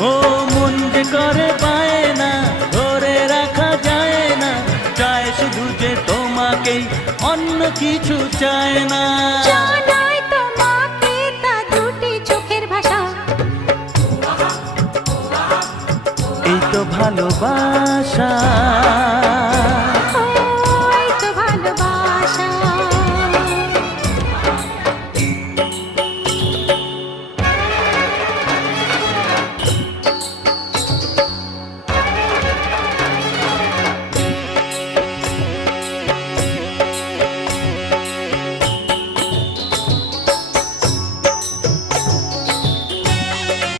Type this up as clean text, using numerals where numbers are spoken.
ও মন যে করে পায় না, ধরে রাখা যায় না, চায় শুধু যে তোমাকেই, অন্য কিছু চায় না। জানাই তোমাকে তা দুটি চোখের ভাষা, এই তো ভালোবাসা।